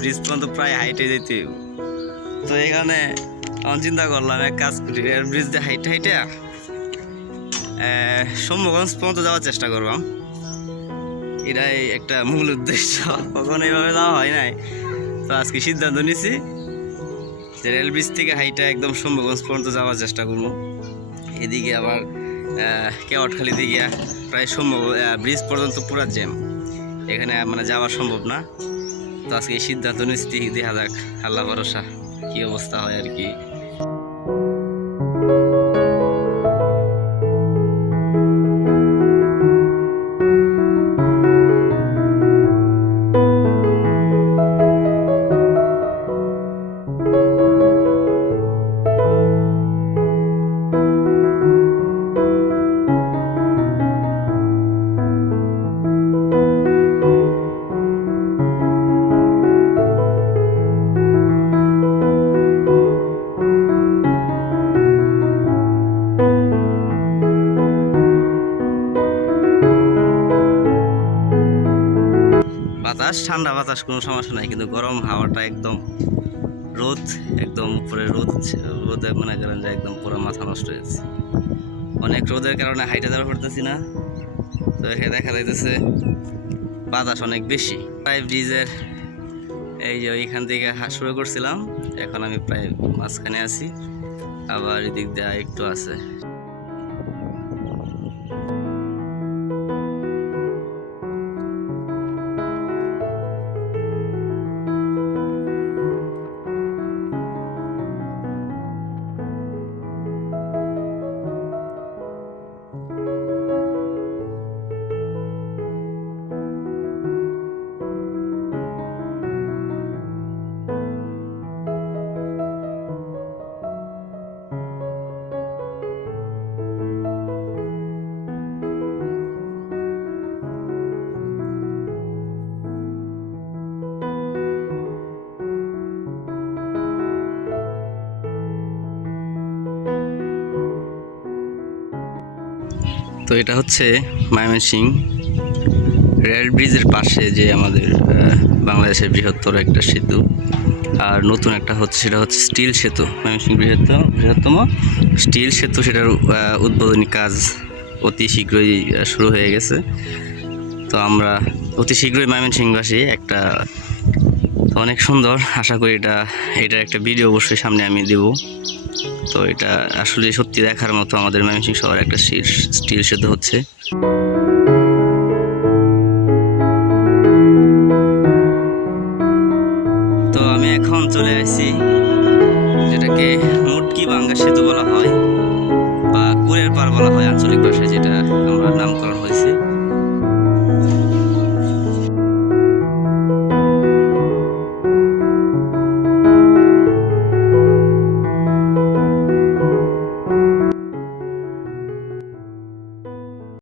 Bridge পর্যন্ত প্রায় হাইটে যেতে। তো এখানে আমি চিন্তা করলাম এক কাজ করি, ব্রিজ দিয়ে হাইটে হাইটে শম্ভুগঞ্জ পর্যন্ত যাওয়ার চেষ্টা করলাম। এটাই একটা মূল উদ্দেশ্য, কখনো এইভাবে যাওয়া হয় নাই। তো আজকে সিদ্ধান্ত নিছি যে রেল ব্রিজ থেকে হাইটে একদম শম্ভুগঞ্জ পর্যন্ত যাওয়ার চেষ্টা করবো। এদিকে আবার কেওয়াটখালি দিকে প্রায় ব্রিজ পর্যন্ত পুরা জ্যাম, এখানে মানে যাওয়া সম্ভব না। তো আজকে এই সিদ্ধান্ত নিচ্ছি, দেখা যাক, আল্লাহ ভরসা কি অবস্থা হয় আর কি। বাতাস ঠান্ডা বাতাস কোনো সমস্যা নাই, কিন্তু গরম হাওয়াটা একদম, রোদ একদম উপরে, রোদে মনে করেন যে একদম পুরো মাথা নষ্ট হয়েছে। অনেক রোদের কারণে হাইটে যাওয়া পড়তেছি না। তো এখানে দেখা যাইতেছে বাতাস অনেক বেশি। প্রায় ব্রিজের এই যে ওইখান থেকে শুরু করছিলাম, এখন আমি প্রায় মাঝখানে আছি, আবার এদিক দিয়ে একটু আছে। তো এটা হচ্ছে ময়মনসিংহ রেল ব্রিজের পাশে যে আমাদের বাংলাদেশের বৃহত্তর একটা সেতু, আর নতুন একটা হচ্ছে, সেটা হচ্ছে স্টিল সেতু। ময়মনসিংহ বৃহত্তম স্টিল সেতু, সেটার উদ্বোধনী কাজ অতি শীঘ্রই শুরু হয়ে গেছে। তো আমরা অতি শীঘ্রই ময়মনসিংহবাসী একটা অনেক সুন্দর, আশা করি এটার একটা ভিডিও অবশ্যই সামনে আমি দেব। তো এটা আসলে সত্যি দেখার মতো, আমাদের ময়মনসিংহ শহরে একটা স্টিল সেতু হচ্ছে। তো আমি এখন চলে আসছি যেটাকে মুটকি ভাঙ্গা সেতু বলা হয় বা কুড়ের পার বলা হয় আঞ্চলিক ভাষায়, যেটা আমরা নামকরণ হয়েছে।